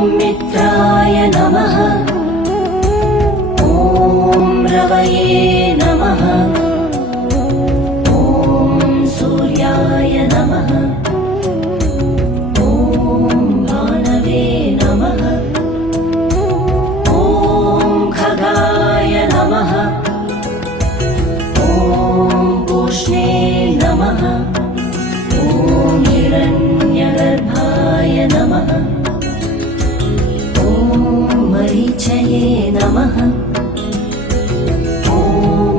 मित्राय नमः। ॐ रवये नमः। ॐ सूर्याय नमः। ॐ भानवे नमः। ॐ खगाय नमः। ॐ पूष्णे नमः। ॐ हिरण्यगर्भाय नमः। मरीचये नमः। ॐ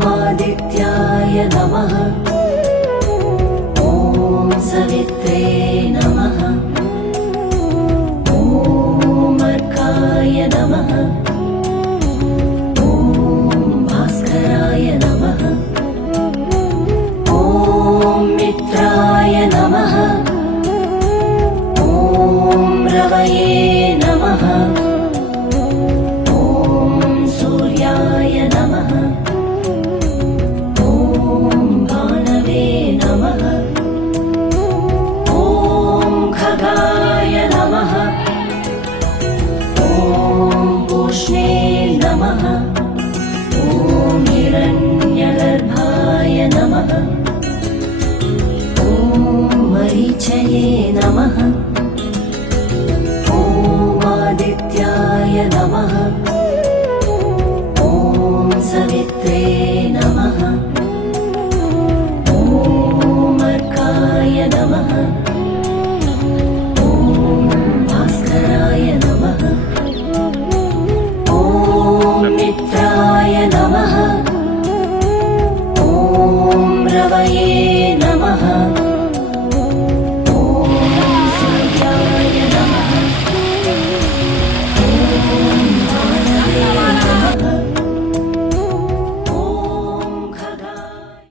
आदित्याय नमः। ॐ सवित्रे नमः। ॐ अर्काय नमः। ॐ भास्कराय नमः। ॐ मित्राय नमः। ॐ रवये नमः। पूष्णे नमः। ॐ हिरण्यगर्भाय नमः। ॐ मरीचये नमः। ॐ आदित्याय नमः।